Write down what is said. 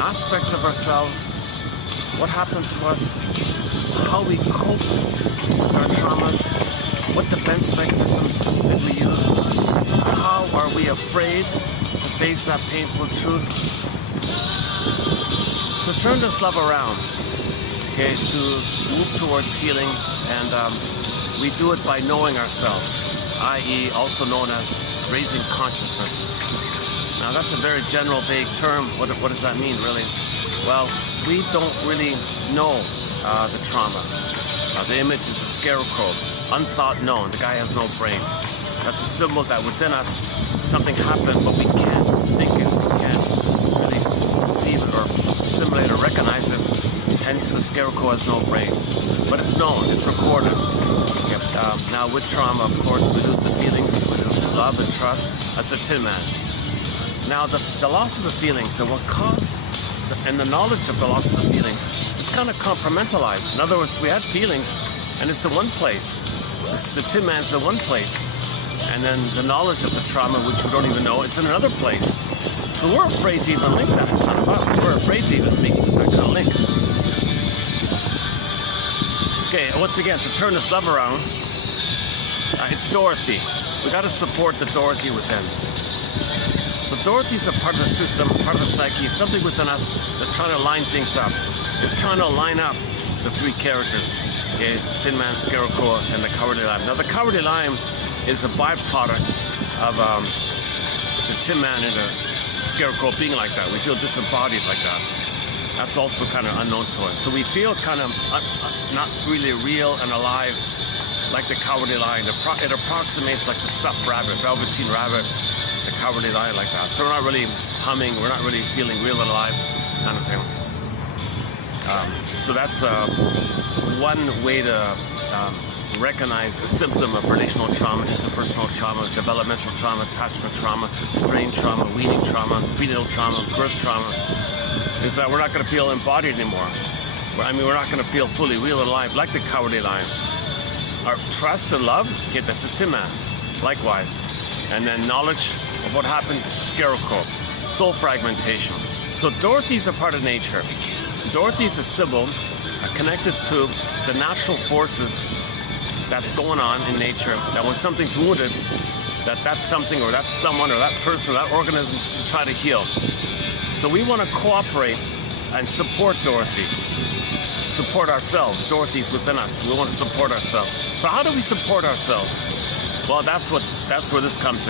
aspects of ourselves, what happened to us, how we coped with our traumas, what defense mechanisms did we use, how are we afraid to face that painful truth. So turn this love around, okay, to move towards healing, and we do it by knowing ourselves, i.e. also known as raising consciousness. Now that's a very general, vague term. What does that mean, really? Well, we don't really know the trauma. The image is a scarecrow, unthought known. The guy has no brain. That's a symbol that within us something happened, but we can't think it. We can't really perceive it or assimilate or recognize it. Hence, the scarecrow has no brain. But it's known. It's recorded. Yep. Now, with trauma, of course, we lose the feelings, we lose love and trust. That's the Tin Man. Now, the loss of the feelings and what caused, and the knowledge of the loss of the feelings, it's kind of compartmentalized. In other words, we had feelings, and it's in one place. The Tin Man's in one place. And then the knowledge of the trauma, which we don't even know, is in another place. So we're afraid to even link that. We're afraid to even make that kind of link. Okay, once again, to turn this love around, it's Dorothy. We got to support the Dorothy within. So Dorothy's a part of the system, part of the psyche, something within us that's trying to line things up. It's trying to line up the three characters, okay? Tin Man, Scarecrow, and the Cowardly Lion. Now, the Cowardly Lion is a byproduct of the Tin Man and the Scarecrow being like that. We feel disembodied like that. That's also kind of unknown to us. So we feel kind of not really real and alive like the Cowardly Lion. It approximates like the stuffed rabbit, Velveteen Rabbit, the Cowardly Lion, like that. So we're not really humming, we're not really feeling real and alive, kind of thing. So that's one way to recognize the symptom of relational trauma, interpersonal trauma, developmental trauma, attachment trauma, strain trauma, weaning trauma, prenatal trauma, birth trauma, is that we're not going to feel embodied anymore. I mean, we're not going to feel fully real and alive like the Cowardly Lion. Our trust and love, okay, that's the Tin Man, likewise. And then knowledge of what happened, Scarecrow, soul fragmentation. So Dorothy's a part of nature. Dorothy's a symbol connected to the natural forces that's going on in nature, that when something's wounded, that's something or that's someone or that person or that organism try to heal. So we want to cooperate and support Dorothy, support ourselves. Dorothy's within us. We want to support ourselves. So how do we support ourselves? Well, that's where this comes in.